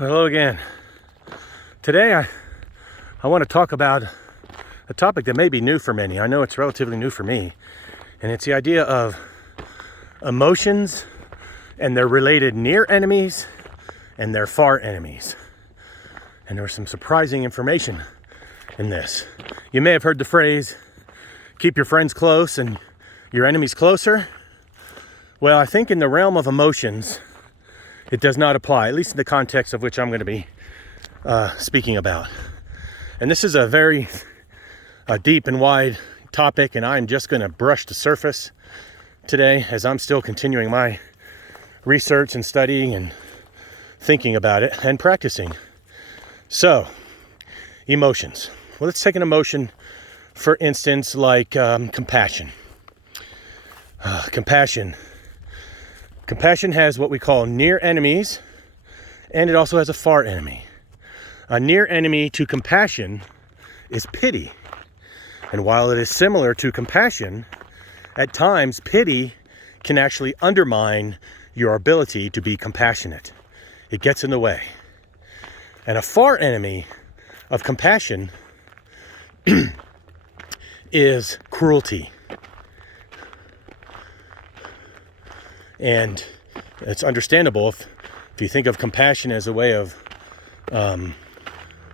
Hello again. Today I want to talk about a topic that may be new for many. I know it's relatively new for me, and it's the idea of emotions and their related near enemies and their far enemies. And there was some surprising information in this. You may have heard the phrase, keep your friends close and your enemies closer. Well, I think in the realm of emotions, it does not apply, at least in the context of which I'm going to be speaking about. And this is a very deep and wide topic, and I'm just going to brush the surface today as I'm still continuing my research and studying and thinking about it and practicing. So, emotions. Well, let's take an emotion, for instance, like compassion. Compassion has what we call near enemies, and it also has a far enemy. A near enemy to compassion is pity. And while it is similar to compassion, at times pity can actually undermine your ability to be compassionate. It gets in the way. And a far enemy of compassion is cruelty. And it's understandable if you think of compassion as a way of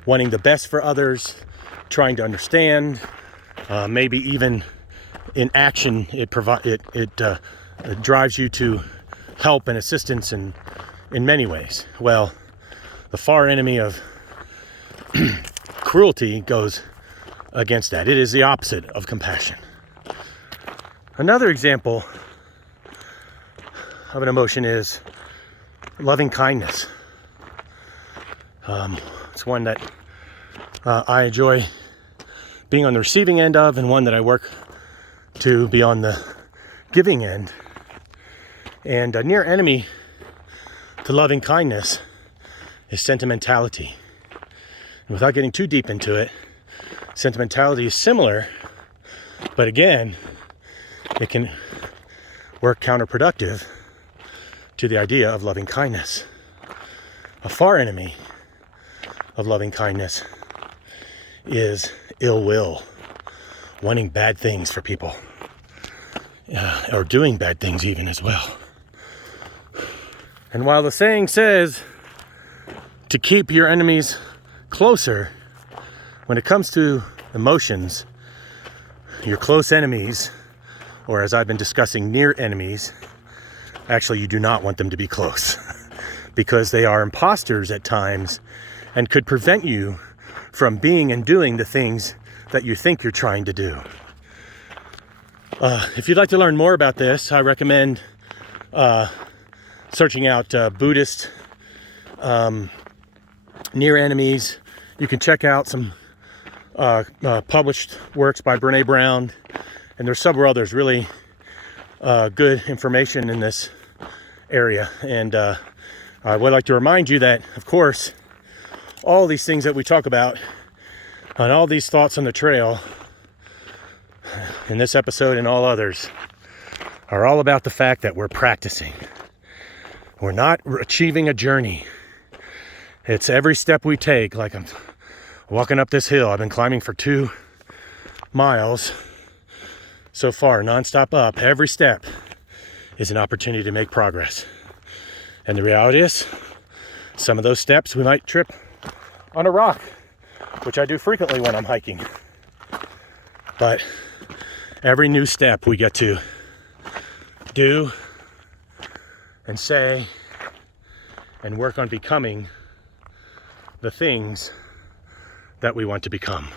wanting the best for others, trying to understand, maybe even in action, it drives you to help and assistance in many ways. Well, the far enemy of cruelty goes against that. It is the opposite of compassion. Another example of an emotion is loving kindness. It's one that I enjoy being on the receiving end of, and one that I work to be on the giving end. And a near enemy to loving kindness is sentimentality. And without getting too deep into it, sentimentality is similar, but again, it can work counterproductive to the idea of loving kindness. A far enemy of loving kindness is ill will, wanting bad things for people, or doing bad things even as well. And while the saying says to keep your enemies closer, when it comes to emotions, your close enemies, or as I've been discussing, near enemies, actually, you do not want them to be close because they are imposters at times and could prevent you from being and doing the things that you think you're trying to do. If you'd like to learn more about this, I recommend searching out Buddhist near enemies. You can check out some published works by Brene Brown, and there's several others really good information in this area. And I would like to remind you that, of course, all these things that we talk about and all these thoughts on the trail in this episode and all others are all about the fact that we're practicing. We're not achieving a journey. It's every step we take. Like I'm walking up this hill. I've been climbing for 2 miles so far, nonstop up. Every step is an opportunity to make progress. And the reality is, some of those steps we might trip on a rock, which I do frequently when I'm hiking. But every new step we get to do and say and work on becoming the things that we want to become.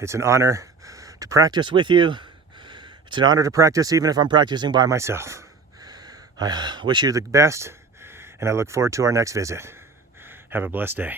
It's an honor to practice with you. It's an honor to practice even if I'm practicing by myself. I wish you the best, and I look forward to our next visit. Have a blessed day.